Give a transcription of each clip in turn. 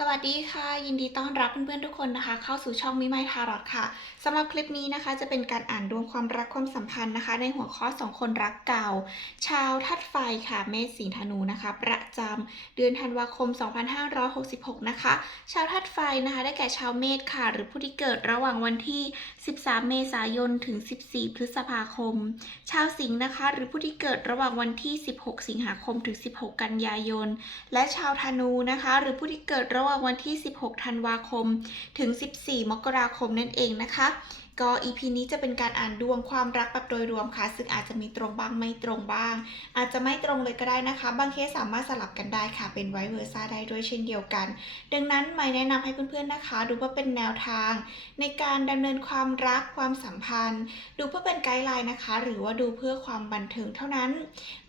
สวัสดีค่ะ ยินดีต้อนรับเพื่อนๆทุกคนนะคะ เข้าสู่ช่องมิไมทารอดค่ะสำหรับคลิปนี้นะคะ จะเป็นการอ่านดวงความรักความสัมพันธ์นะคะ ในหัวข้อสองคนรักเก่า ชาวทัดไฟค่ะเมษสิงห์ธนูนะคะ ประจำเดือนธันวาคม 2566 นะคะ ชาวทัดไฟนะคะ ได้แก่ชาวเมษค่ะ หรือผู้ที่เกิดระหว่างวันที่ 13 เมษายนถึง 14 พฤษภาคม ชาวสิงห์นะคะ หรือผู้ที่เกิดระหว่างวันที่ 16 สิงหาคมถึง 16 กันยายน และชาวธนูนะคะ หรือผู้ที่เกิดระหว่างวันที่ 16 ธันวาคม ถึง 14 มกราคมนั่นเองนะคะ ก็ EP นี้จะเป็นการอ่านดวงความรักแบบโดยรวมค่ะ ซึ่งอาจจะมีตรงบ้างไม่ตรงบ้าง อาจจะไม่ตรงเลยก็ได้นะคะ บางเคสสามารถสลับกันได้ค่ะ เป็นไวเวอร์ซ่าได้ด้วยเช่นเดียวกัน ดังนั้นไม่แนะนำให้เพื่อนๆนะคะ ดูเพื่อเป็นแนวทาง ในการดำเนินความรักความสัมพันธ์ ดูเพื่อเป็นไกด์ไลน์นะคะ หรือว่าดูเพื่อความบันเทิงเท่านั้น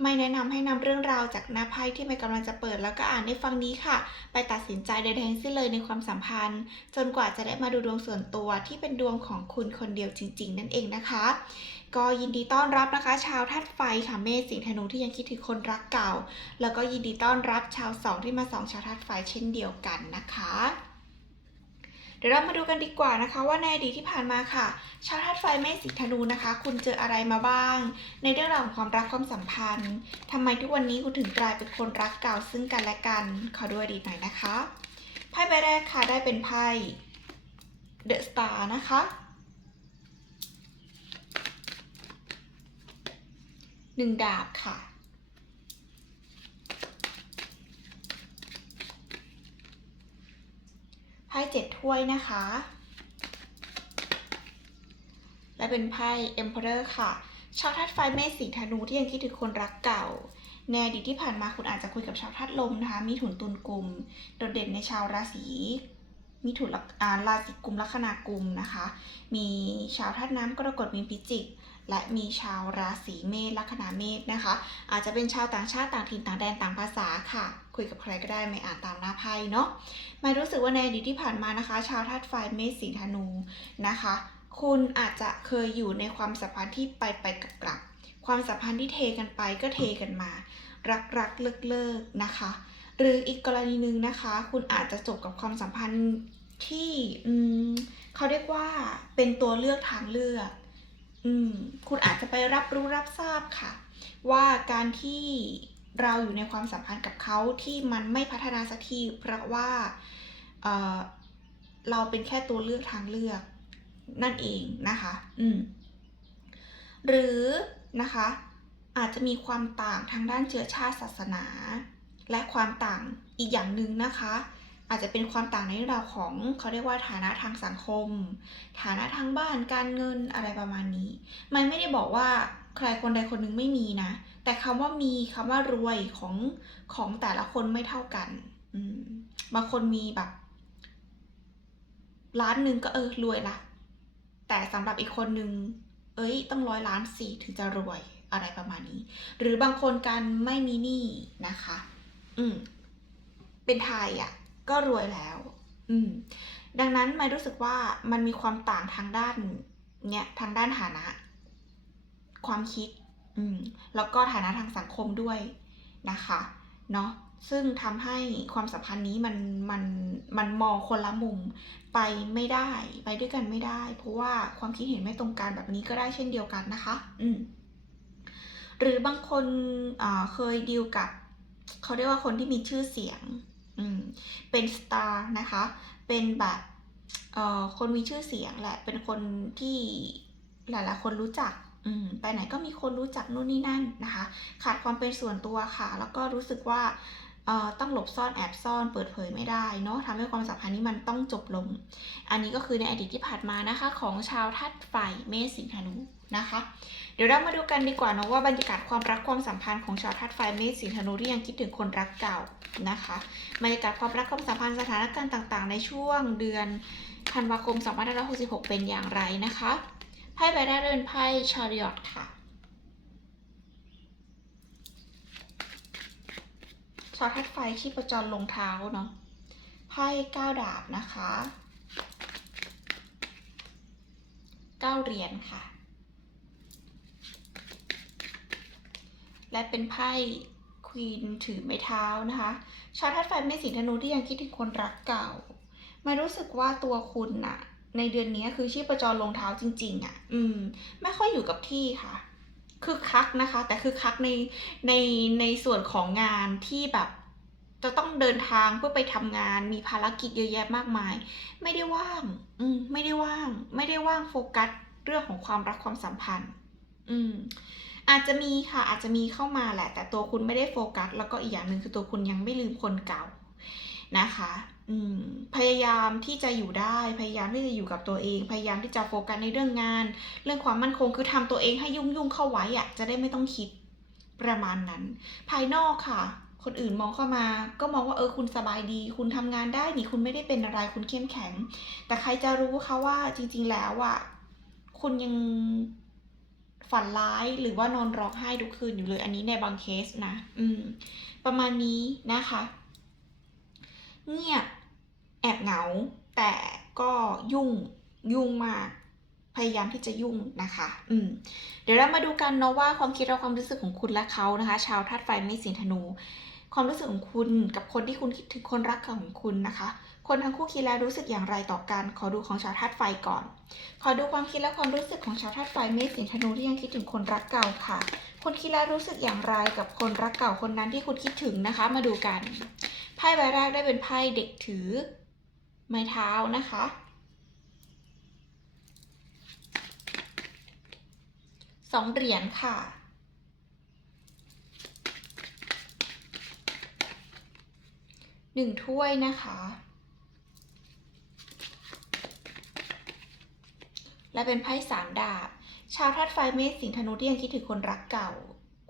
ไม่แนะนำให้นำเรื่องราวจากหน้าไพ่ที่ไม่กำลังจะเปิดแล้วก็อ่านในฟังนี้ค่ะ ไปตัดสินใจใดๆทั้งสิ้นเลยในความสัมพันธ์ จนกว่าจะได้มาดูดวงส่วนตัวที่เป็นดวงของคุณคนเดียวจริง ๆ นั่นเองนะคะ ก็ยินดีต้อนรับนะคะชาวธาตุไฟค่ะเมษสิงห์ธนูที่ยังคิดถึงคนรักเก่า แล้วก็ยินดีต้อนรับชาวสองที่มาสองชาวธาตุไฟเช่นเดียวกันนะคะเดี๋ยวเรามาดูกันดีกว่านะคะ ว่าในอดีตที่ผ่านมาค่ะ ชาวธาตุไฟเมษสิงห์ธนูนะคะ คุณเจออะไรมาบ้าง ในเรื่องราวของความรักความสัมพันธ์ทำไมทุกวันนี้คุณถึงกลายเป็นคนรักเก่าซึ่งกันและกัน ขอดูอดีตหน่อยนะคะไพ่ใบแรกค่ะได้เป็นไพ่เดอะสตาร์นะคะ หนึ่งดาบค่ะ ไพ่เจ็ดถ้วยนะคะ และเป็นไพ่ Emperor ค่ะชาวธาตุไฟเมษสิงห์ธนูที่ยังคิดถึงคนรักเก่า ในอดีตที่ผ่านมาคุณอาจจะคุยกับชาวธาตุลมนะคะ มีถุนตุนกลุ่มโดดเด่นในชาวราศีมีถุนราศีกุมลัคนากุมนะคะ มีชาวธาตุน้ำกรกฎมีพิจิก และมีชาวราศีเมษลัคนาเมษนะคะ อาจจะเป็นชาวต่างชาติต่างถิ่นต่างแดนต่างภาษาค่ะ คุยกับใครก็ได้ไม่อ่านตามหน้าไพ่เนาะม่รู้สึกว่าในอดีตที่ผ่านมานะคะ ชาวธาตุไฟเมษสิงห์ธนูนะคะ คุณอาจจะเคยอยู่ในความสัมพันธ์ที่ไปไปกลับกลับความสัมพันธ์ที่เทกันไปก็เทกันมา รักรักเลิกเลิกนะคะ หรืออีกกรณีหนึ่งนะคะ คุณอาจจะจบกับความสัมพันธ์ที่อืมเขาเรียกว่าเป็นตัวเลือกทางเลือก คุณอาจจะไปรับรู้รับทราบค่ะ ว่าการที่เราอยู่ในความสัมพันธ์กับเขาที่มันไม่พัฒนาสักทีเพราะว่าเออเราเป็นแค่ตัวเลือกทางเลือกนั่นเองนะคะ อืม หรือนะคะ อาจจะมีความต่างทางด้านเชื้อชาติศาสนา และความต่างอีกอย่างหนึ่งนะคะ อาจจะเป็นความต่างในเรื่องราวของเขาเรียกว่าฐานะทางสังคม ฐานะทางบ้านการเงินอะไรประมาณนี้ มันไม่ได้บอกว่าใครคนใดคนหนึ่งไม่มีนะ แต่คำว่ามีคำว่ารวยของของแต่ละคนไม่เท่ากันอืมบางคนมีแบบล้านหนึ่งก็เออรวยละแต่สำหรับอีกคนนึงเอ้ยต้องร้อยล้านสี่ถึงจะรวยอะไรประมาณนี้ หรือบางคนการไม่มีหนี้นะคะ อืมเป็นไทยอะ ก็รวยแล้ว อืม ดังนั้นไม่รู้สึกว่ามันมีความต่างทางด้านเนี่ยทางด้านฐานะ ความคิด อืม แล้วก็ฐานะทางสังคมด้วยนะคะ เนาะซึ่งทำให้ความสัมพันธ์นี้มันมันมันมองคนละมุมไปไม่ได้ไปด้วยกันไม่ได้ เพราะว่าความคิดเห็นไม่ตรงกันแบบนี้ก็ได้เช่นเดียวกันนะคะ อืมหรือบางคนอ่าเคยดีลกับเขาเรียกว่าคนที่มีชื่อเสียง อืมเป็นสตาร์นะคะ เป็นแบบเอ่อคนมีชื่อเสียงแหละ เป็นคนที่หลายๆคนรู้จักอืมไปไหนก็มีคนรู้จักนู่นนี่นั่นนะคะ ขาดความเป็นส่วนตัวค่ะ แล้วก็รู้สึกว่าเอ่อต้องหลบซ่อนแอบซ่อนเปิดเผยไม่ได้เนาะทำให้ความสัมพันธ์นี้มันต้องจบลง อันนี้ก็คือในอดีตที่ผ่านมานะคะ ของชาวธาตุไฟเมษสิงห์ธนูนะคะ ดี๋ยวเรามาดูกันดีกว่าเนาะว่าบรรยากาศความรักความสัมพันธ์ของชาวธาตุไฟเมษสิงธนูที่ยังคิดถึงคนรักเก่านะคะบรรยากาศความรักความสัมพันธ์สถานการณ์ต่างๆ ในช่วงเดือนธันวาคม2566 เป็นอย่างไรนะคะไพ่ใบแรกเป็นไพ่ชาริอตค่ะชาวธาตุไฟที่ประจรลงเท้าเนาะไพ่เก้าดาบนะคะเก้าเหรียญค่ะ และเป็นไพ่ Queen วีนถือไม้เท้านะคะ ชาวธาตุไฟเมษสิงห์ธนูที่ยังคิดถึงคนรักเก่า มารู้สึกว่าตัวคุณน่ะ ในเดือนนี้คือชีพจรลงเท้าจริง ๆอะ อืม ไม่ค่อยอยู่กับที่ค่ะ คือคักนะคะ แต่คือคักในในในส่วนของงานที่แบบจะต้องเดินทางเพื่อไปทำงาน มีภารกิจเยอะแยะมากมาย ไม่ได้ว่าง อืม ไม่ได้ว่าง ไม่ได้ว่างโฟกัสเรื่องของความรักความสัมพันธ์ อืม อาจจะมีค่ะอาจจะมีเข้ามาแหละ แต่ตัวคุณไม่ได้โฟกัส แล้วก็อีกอย่างหนึ่งคือตัวคุณยังไม่ลืมคนเก่านะคะพยายามที่จะอยู่ได้ พยายามที่จะอยู่กับตัวเอง พยายามที่จะโฟกัสในเรื่องงาน เรื่องความมั่นคงคือทำตัวเองให้ยุ่งยุ่งเข้าไว้อะจะได้ไม่ต้องคิดประมาณนั้น ภายนอกค่ะ คนอื่นมองเข้ามา ก็มองว่าเออคุณสบายดี คุณทำงานได้นี่คุณไม่ได้เป็นอะไรคุณเข้มแข็ง แต่ใครจะรู้คะว่าจริง ๆ แล้วอะคุณยัง ฝันร้ายหรือว่านอนร้องไห้ทุกคืนอยู่เลยอันนี้ในบางเคสนะ อืม ประมาณนี้นะคะ เงียบแอบเหงา แต่ก็ยุ่งยุ่งมากพยายามที่จะยุ่งนะคะ อืม เดี๋ยวเรามาดูกันเนาะว่าความคิดและความรู้สึกของคุณและเขานะคะ ชาวธาตุไฟไม่สิงธนู ความรู้สึกของคุณกับคนที่คุณคิดถึงคนรักของคุณนะคะ คนทั้งคู่คิดแล้วรู้สึกอย่างไรต่อกัน ขอดูของชาวธาตุไฟก่อน ขอดูความคิดและความรู้สึกของชาวธาตุไฟเมษสิงธนูที่ยังคิดถึงคนรักเก่าค่ะ คุณคิดแล้วรู้สึกอย่างไรกับคนรักเก่าคนนั้นที่คุณคิดถึงนะคะ มาดูกัน ไพ่ใบแรกได้เป็นไพ่เด็กถือ ไม้เท้านะคะ สองเหรียญค่ะหนึ่งถ้วยนะคะ และเป็นไพ่สามดาบ ชาวธาตุไฟเมษสิงห์ธนูที่ยังคิดถึงคนรักเก่า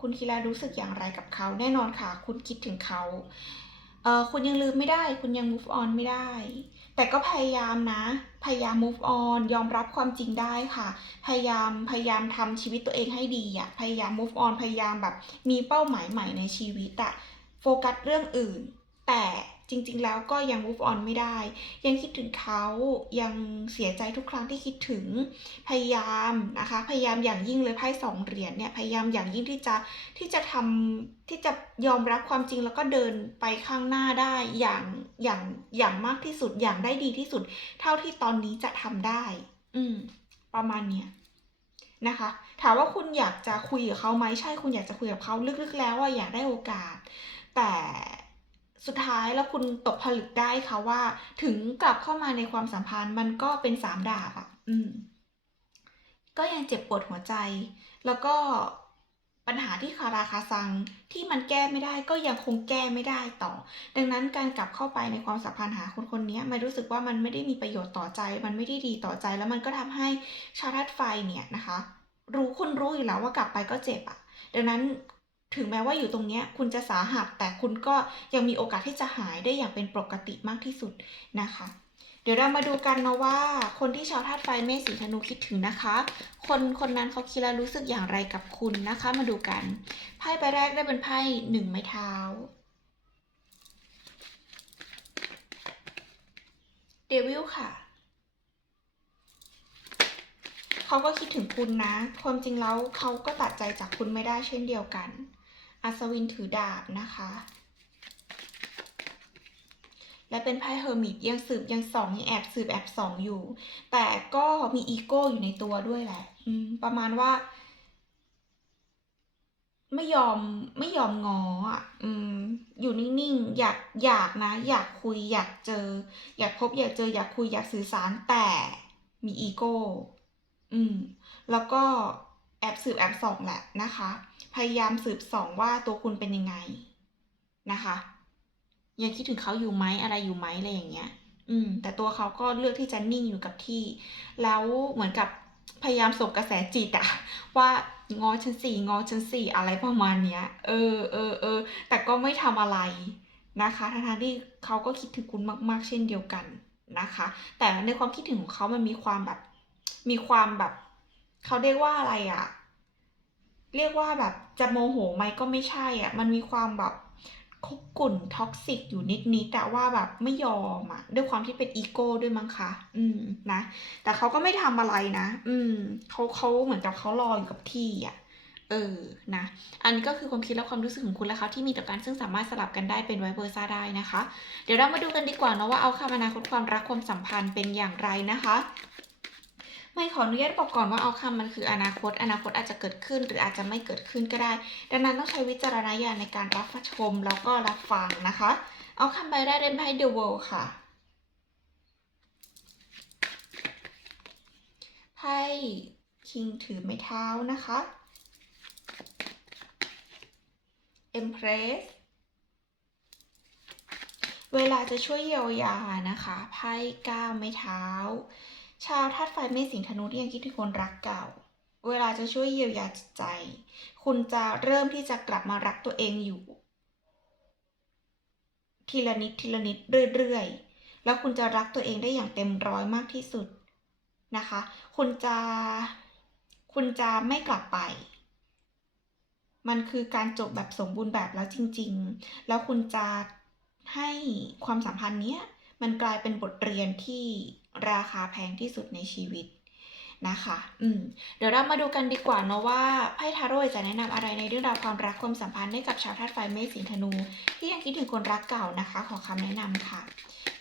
คุณคิดแล้วรู้สึกอย่างไรกับเขา แน่นอนค่ะ คุณคิดถึงเขาเออคุณยังลืมไม่ได้ คุณยัง move on ไม่ได้ แต่ก็พยายามนะ พยายาม move on ยอมรับความจริงได้ค่ะ พยายาม พยายามทำชีวิตตัวเองให้ดีอะพยายาม move on พยายามแบบมีเป้าหมายใหม่ในชีวิตอะโฟกัสเรื่องอื่น แต่ จริงๆ แล้วก็ยัง move on ไม่ได้ ยังคิดถึงเขายังเสียใจทุกครั้งที่คิดถึงพยายามนะคะ พยายามอย่างยิ่งเลยไพ่สองเหรียญเนี่ยพยายามอย่างยิ่งที่จะที่จะทำที่จะยอมรับความจริงแล้วก็เดินไปข้างหน้าได้อย่างอย่างอย่างมากที่สุดอย่างได้ดีที่สุด เท่าที่ตอนนี้จะทำได้ อืม ประมาณเนี้ยนะคะ ถามว่าคุณอยากจะคุยกับเขาไหมใช่คุณอยากจะคุยกับเขาลึกๆ แล้วว่าอยากได้โอกาส แต่ สุดท้ายแล้วคุณตกผลึกได้ค่ะว่า ถึงกลับเข้ามาในความสัมพันธ์มันก็เป็นสามดาบอะอืม ก็ยังเจ็บปวดหัวใจ แล้วก็ปัญหาที่คาราคาซังที่มันแก้ไม่ได้ก็ยังคงแก้ไม่ได้ต่อ ดังนั้นการกลับเข้าไปในความสัมพันธ์หาคนคนนี้ไม่รู้สึกว่ามันไม่ได้มีประโยชน์ต่อใจ มันไม่ได้ดีต่อใจ แล้วมันก็ทำให้ชาวธาตุไฟเนี่ยนะคะ รู้คุณรู้อยู่แล้วว่ากลับไปก็เจ็บอะ ดังนั้น ถึงแม้ว่าอยู่ตรงเนี้ยคุณจะสาหัสแต่คุณก็ยังมีโอกาสที่จะหายได้อย่างเป็นปกติมากที่สุดนะคะ เดี๋ยวเรามาดูกันนะว่า คนที่ชาวธาตุไฟเมษสีธนูคิดถึงนะคะ คนคนนั้นเขาคิดแล้วรู้สึกอย่างไรกับคุณนะคะ มาดูกันไพ่ใบแรกได้เป็นไพ่หนึ่งไม้เท้า เดวิลค่ะเขาก็คิดถึงคุณนะ ความจริงแล้วเขาก็ตัดใจจากคุณไม่ได้เช่นเดียวกัน อัศวินถือดาบนะคะ และเป็นไพ่เฮอร์มิตยังสืบยังสองยังแอบสืบแอบสองอยู่ แต่ก็มีอีโก้อยู่ในตัวด้วยแหละประมาณว่า ไม่ยอมไม่ยอมงออะอืมอยู่นิ่งๆอยากอยากนะ อยากคุยอยากเจอ อยากพบอยากเจออยากคุยอยากสื่อสารแต่มีอีโก้ อืม แล้วก็แอบสืบแอบส่องแหละนะคะ พยายามสืบส่องว่าตัวคุณเป็นยังไงนะคะ ยังคิดถึงเขาอยู่ไหมอะไรอยู่ไหมอะไรอย่างเงี้ย อืม แต่ตัวเขาก็เลือกที่จะนิ่งอยู่กับที่ แล้วเหมือนกับพยายามส่งกระแสจิตอะว่างอฉันสี่งอฉันสี่อะไรประมาณเนี้ย เออเออเออแต่ก็ไม่ทำอะไรนะคะทั้งที่เขาก็คิดถึงคุณมาก ๆ เช่นเดียวกันนะคะ แต่ในความคิดถึงของเขามันมีความแบบ มีความแบบ เขาเรียกว่าอะไรอะ เรียกว่าแบบจะโมโหไหมก็ไม่ใช่อะมันมีความแบบคุกกุ่นท็อกซิกอยู่นิดๆแต่ว่าแบบไม่ยอมอะด้วยความที่เป็นอีโก้ด้วยมั้งคะ อืมนะ แต่เขาก็ไม่ทำอะไรนะ อืมเขาเขาเหมือนกับเขารออยู่กับที่อะเออ นะ อันนี้ก็คือความคิดและความรู้สึกของคุณและเขาที่มีต่อกันซึ่งสามารถสลับกันได้เป็นไวเวอร์ซ่าได้นะคะ เดี๋ยวเรามาดูกันดีกว่าเนาะว่าเอาคำอนาคตความรักความสัมพันธ์เป็นอย่างไรนะคะ ไม่ขออนุญาตบอกก่อนว่าเอาคำมันคืออนาคต อนาคตอาจจะเกิดขึ้น หรืออาจจะไม่เกิดขึ้นก็ได้ ดังนั้นต้องใช้วิจารณญาณในการรับชมแล้วก็รับฟังนะคะ เอาคำใบแรกเป็นไพ่ The World ค่ะไพ่คิงถือไม้เท้านะคะ Empress เวลาจะช่วยเยียวยานะคะไพ่ก้าวไม้เท้า ชาวธาตุไฟเมษสิงธนูที่ยังคิดถึงคนรักเก่า เวลาจะช่วยเยียวยาจิตใจ คุณจะเริ่มที่จะกลับมารักตัวเองอยู่ ทีละนิดทีละนิดเรื่อยๆ แล้วคุณจะรักตัวเองได้อย่างเต็มร้อยมากที่สุดนะคะ คุณจะ คุณจะไม่กลับไป มันคือการจบแบบสมบูรณ์แบบแล้วจริง ๆ แล้วคุณจะให้ความสัมพันธ์เนี้ยมันกลายเป็นบทเรียนที่ ราคาแพงที่สุดในชีวิตนะคะ อืม เดี๋ยวเรามาดูกันดีกว่าเนาะว่าไพ่ทาโร่จะแนะนำอะไรในเรื่องราวความรักความสัมพันธ์ให้กับชาวธาตุไฟเมษสิงธนู ที่ยังคิดถึงคนรักเก่านะคะ ขอคำแนะนำค่ะ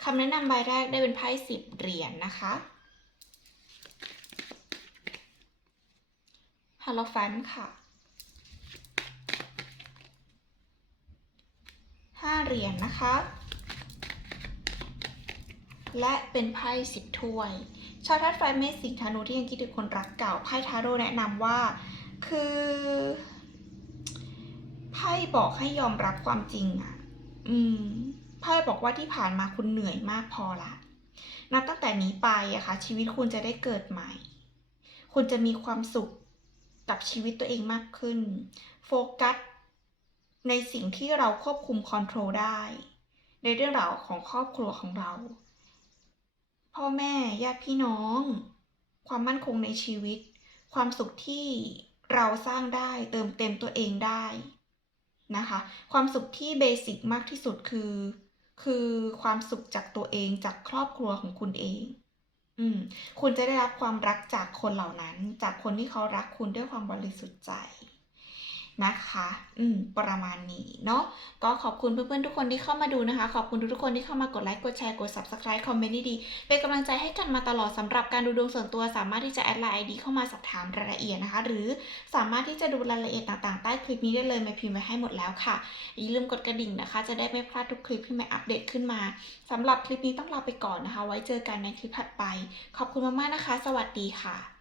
คำแนะนำใบแรกได้เป็นไพ่สิบเหรียญนะคะฮัลโลแฟนค่ะห้าเหรียญนะคะ และเป็นไพ่สิบถ้วย ชาวธาตุไฟเมสิงธนูที่ยังคิดถึงคนรักเก่าไพ่ทาโร่แนะนำว่า คือไพ่บอกให้ยอมรับความจริงอะ อืมไพ่บอกว่าที่ผ่านมาคุณเหนื่อยมากพอละนับตั้งแต่นี้ไปอะค่ะ ชีวิตคุณจะได้เกิดใหม่ คุณจะมีความสุขกับชีวิตตัวเองมากขึ้น โฟกัสในสิ่งที่เราควบคุมคอนโทรลได้ ในเรื่องราวของครอบครัวของเรา พ่อแม่ญาติพี่น้อง ความมั่นคงในชีวิต ความสุขที่เราสร้างได้เติมเต็มตัวเองได้นะคะ ความสุขที่เบสิกมากที่สุดคือ คือความสุขจากตัวเองจากครอบครัวของคุณเอง อืม คุณจะได้รับความรักจากคนเหล่านั้น จากคนที่เขารักคุณด้วยความบริสุทธิ์ใจ นะคะ อืม ประมาณนี้เนาะ ก็ขอบคุณเพื่อนๆทุกคนที่เข้ามาดูนะคะ ขอบคุณทุกๆคนที่เข้ามากดไลค์ กดแชร์ กด subscribe คอมเมนต์ดีๆเป็นกำลังใจให้กันมาตลอดสำหรับการดูดวงส่วนตัวสามารถที่จะแอดไลน์ ID เข้ามาสอบถามรายละเอียดนะคะ หรือสามารถที่จะดูรายละเอียดต่างๆ ใต้คลิปนี้ได้เลยแม่พิมพ์ไว้ให้หมดแล้วค่ะ อย่าลืมกดกระดิ่งนะคะ จะได้ไม่พลาดทุกคลิปที่แม่อัปเดตขึ้นมาสำหรับคลิปนี้ต้องลาไปก่อนนะคะ ไว้เจอกันในคลิปถัดไป ขอบคุณมากๆนะคะ สวัสดีค่ะ